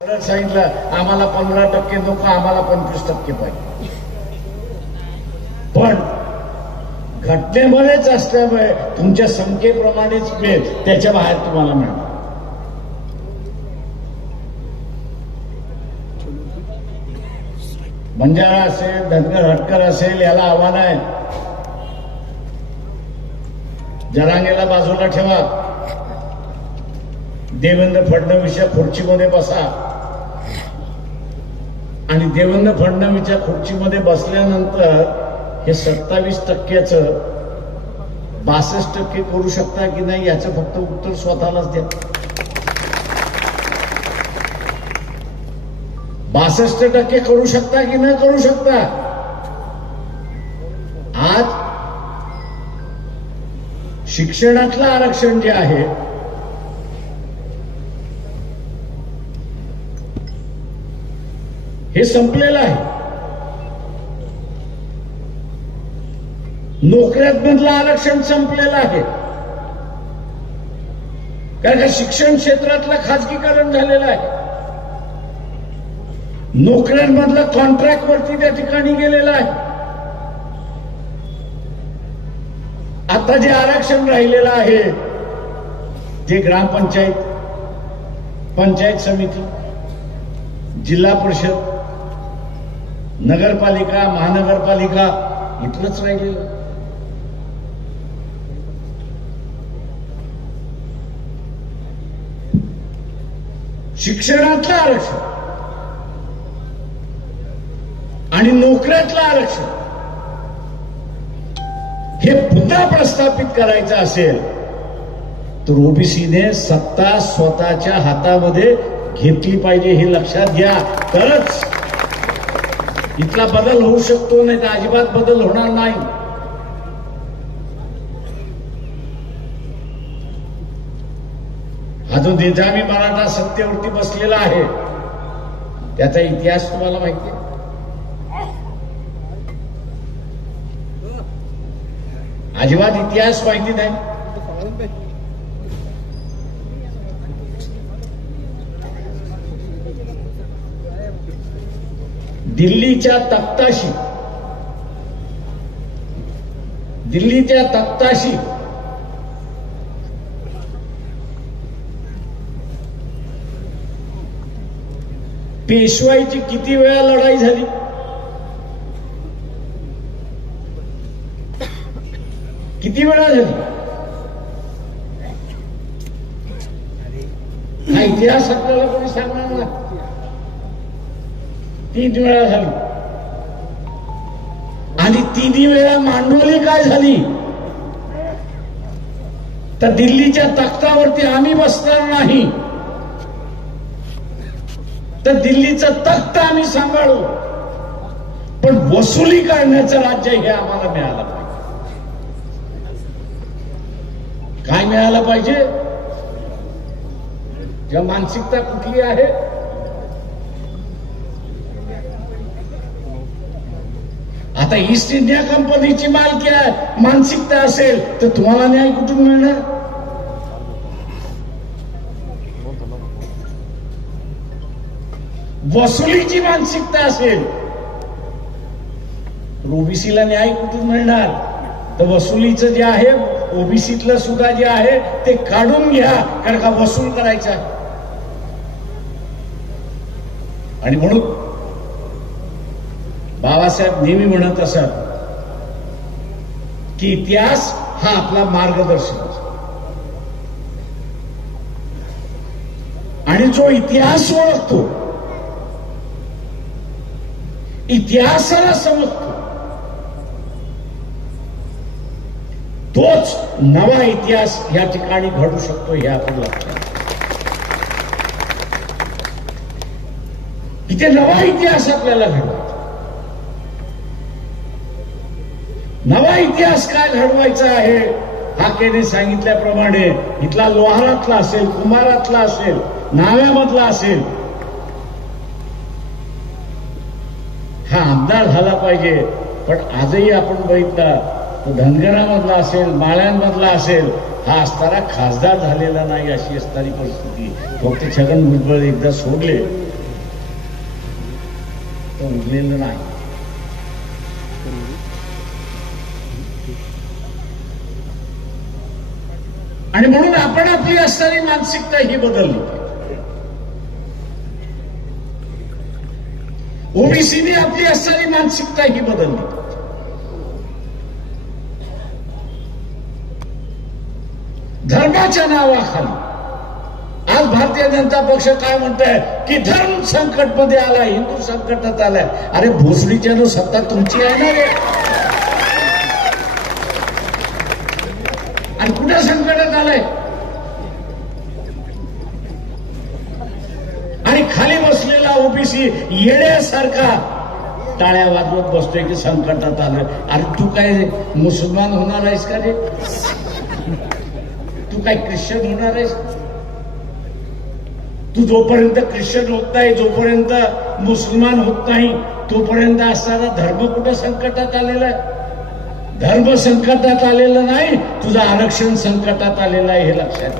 सांगितलं आम्हाला 15% नको, आम्हाला 25% पाहिजे. पण घटनेमध्येच असल्यामुळे तुमच्या संख्येप्रमाणेच मिळेल, त्याच्या बाहेर तुम्हाला मिळणार. बंजारा असेल, धनगर हटकर असेल, याला आव्हान आहे, जरांगेला बाजूला ठेवा, देवेंद्र फडणवीसच्या खुर्चीमध्ये बसा. आणि देवेंद्र फडणवीसच्या खुर्चीमध्ये बसल्यानंतर हे 27%चं 62% करू शकता की नाही याचं फक्त उत्तर स्वतःलाच द्या. 62% करू शकता की न करू शकता. आज शिक्षणातलं आरक्षण जे आहे हे संपलेलं आहे. नोकऱ्यांमधलं आरक्षण संपलेलं आहे, कारण का शिक्षण क्षेत्रातलं खाजगीकरण झालेलं आहे. नोकऱ्यांमधलं कॉन्ट्रॅक्ट वरती त्या ठिकाणी गेलेलं आहे. आता जे आरक्षण राहिलेलं आहे ते ग्रामपंचायत, पंचायत समिती, जिल्हा परिषद, नगरपालिका, महानगरपालिका इथलंच राहिलेलं. शिक्षणातलं आरक्षण आणि नोकऱ्यातलं आरक्षण हे पुन्हा प्रस्थापित करायचं असेल तर ओबीसीने सत्ता स्वतःच्या हातामध्ये घेतली पाहिजे, हे लक्षात घ्या. तरच इथला बदल होऊ शकतो, नाही तर अजिबात बदल होणार नाही. हा जो निजामी मराठा सत्तेवरती बसलेला आहे त्याचा इतिहास तुम्हाला माहिती आहे. अजिबात इतिहास माहिती नाही. दिल्लीच्या तख्ताशी पेशवाईची किती वेळा लढाई झाली? किती वेळा झाली? हा इतिहास आपल्याला कोणी सांगणार ना. 3 वेळा झाली. आणि 3 वेळा मांडवली काय झाली? तर दिल्लीच्या तख्तावरती आम्ही बसणार नाही, तर दिल्लीचा तख्त आम्ही सांभाळू, पण वसुली करण्याचं राज्य हे आम्हाला मिळालं पाहिजे. काय मिळालं पाहिजे? ज्या मानसिकता कुठली आहे? आता ईस्ट इंडिया कंपनीची मानसिकता असेल तर तुम्हाला न्याय कुठून मिळणार? वसुलीची मानसिकता असेल तर ओबीसीला न्याय कुठून मिळणार? तर वसुलीचं जे आहे, ओबीसीतलं सुद्धा जे आहे ते काढून घ्या, कारण का वसूल करायचा आहे. आणि म्हणून बाबासाहेब नेहमी म्हणत असत की इतिहास हा आपला मार्गदर्शक असतो. आणि जो इतिहास ओळखतो, इतिहासाला समजतो, तोच नवा इतिहास या ठिकाणी घडू शकतो. हे आपण लक्षात. इथे नवा इतिहास आपल्याला घडवायचा. नवा इतिहास काय घडवायचा आहे? हाकेने सांगितल्याप्रमाणे इथला लोहारातला असेल, कुंभारातला असेल, नाव्यामधला असेल, हा आमदार झाला पाहिजे. पण आजही आपण बघितला तो धनगरामधला असेल, माळ्यांमधला असेल, हा असताना खासदार झालेला नाही, अशी असणारी परिस्थिती. फक्त छगन भुजबळ एकदा सोडले तर उरलेलं नाही. आणि म्हणून आपण आपली असणारी मानसिकता ही बदलली. ओबीसीने आपली असणारी मानसिकता ही बदलली. धर्माच्या नावाखाली आज भारतीय जनता पक्ष काय म्हणताय की धर्म संकटमध्ये आला, हिंदू संकटात आलाय. अरे भोसडीच्या सत्ता तुमची आहे ना रे. आणि कुठे संकटात आलाय. आणि खाली बसलेला ओबीसी येण्यासारखा टाळ्या वाजवत बसतोय की संकटात आलं. अरे तू काय मुसलमान होणार आहेस का रे. तू काय ख्रिश्चन होणार आहेस. तू जोपर्यंत ख्रिश्चन होत नाही, जोपर्यंत मुसलमान होत नाही, तोपर्यंत असणारा धर्म कुठं संकटात आलेला आहे. धर्म संकटात आलेलं नाही, तुझं आरक्षण संकटात आलेलं आहे हे लक्षात.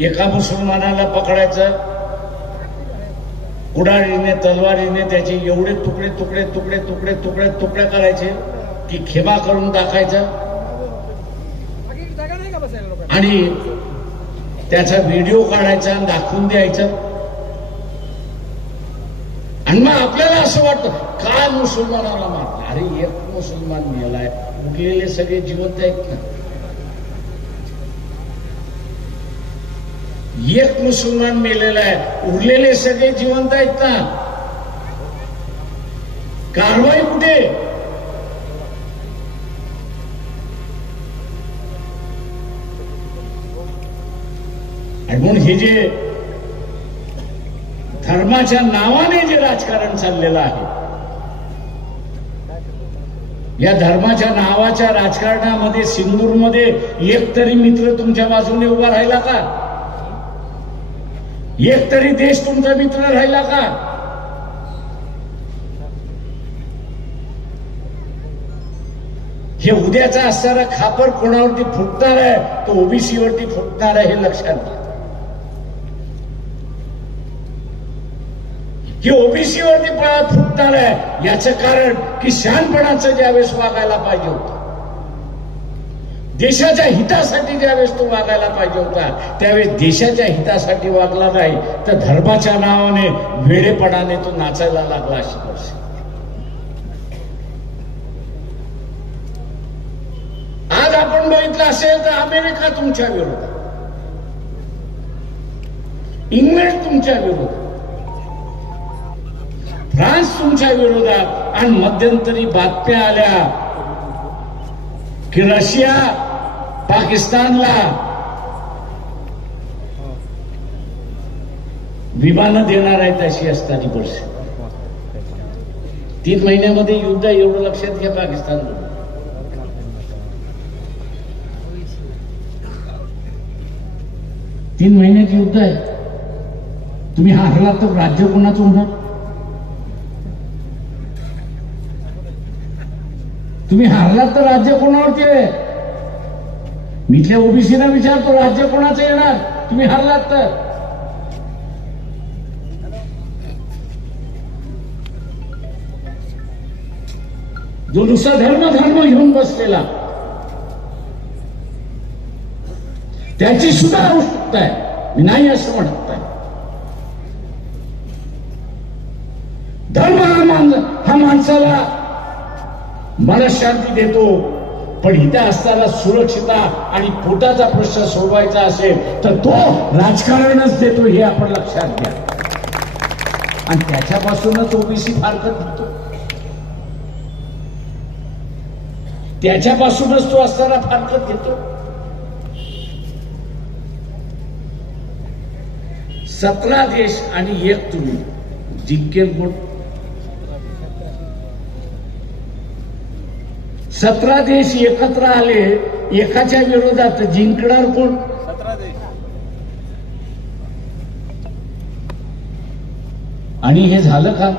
एका मुसलमानाला पकडायचं, कुडाळीने तलवारीने त्याचे एवढे तुकडे तुकडे तुकडे तुकडे तुकडे तुकडे करायचे की खेमा करून टाकायचं आणि त्याचा व्हिडिओ काढायचा दाखवून द्यायचं. आणि मग आपल्याला असं वाटतं काय मुसलमानाला मारलं. अरे एक मुसलमान मेलाय, उरलेले सगळे जिवंत आहेत ना. एक मुसलमान मेलेला आहे, उरलेले सगळे जिवंत आहेत ना. कारवाई कुठे. आणि म्हणून हे जे धर्माच्या नावाने जे राजकारण चाललेलं आहे, या धर्माच्या नावाच्या राजकारणामध्ये सिंदूरमध्ये एक तरी मित्र तुमच्या बाजूने उभा राहिला का. एक तरी देश तुमचा मित्र राहिला का. हे उद्याचा असणारा खापर कोणावरती फुटणार आहे, तो ओबीसीवरती फुटणार आहे हे लक्षात घ्या. हे ओबीसीवरती फुटणार आहे याचं कारण की शहाणपणाचं ज्यावेळेस वागायला पाहिजे होतं, देशाच्या हितासाठी ज्यावेळेस तो वागायला पाहिजे होता, त्यावेळेस देशाच्या हितासाठी वागला नाही, तर धर्माच्या नावाने वेडेपणाने तो नाचायला लागला. अशी परिस्थिती आज आपण बघितलं असेल तर अमेरिका तुमच्या विरोधात, इंग्लंड तुमच्या विरोधात, फ्रान्स तुमच्या विरोधात. आणि मध्यंतरी बातम्या आल्या की रशिया पाकिस्तानला विमानं देणार आहेत अशी असताना परिस्थिती. 3 महिन्यामध्ये युद्ध, एवढं लक्षात घ्या. पाकिस्तान 3 महिन्याचे युद्ध आहे. तुम्ही हारलात तर राज्य कोणाचं होणार. तुम्ही हारलात तर राज्य कोणावरती आहे. मी इथल्या ओबीसीला विचारतो, राज्य कोणाचं येणार तुम्ही हारलात तर. जो नुसता धर्म घेऊन बसलेला, त्याची सुद्धा आवश्यकता आहे. मी नाही असं म्हणत आहे. धर्म हा माणसाला मनशांती देतो, पण इथे असताना सुरक्षिता आणि पोटाचा प्रश्न सोडवायचा असेल तर तो राजकारणच देतो, हे आपण लक्षात घ्या. आणि त्याच्यापासूनच ओबीसी फारकत घेतो, त्याच्यापासूनच तो असताना फारकत घेतो. 17 देश आणि 1 तुम्ही जिंकेल कोण. 17 देश एकत्र आले एकाच्या विरोधात, जिंकणार कोण. 17 देश. आणि हे झालं का.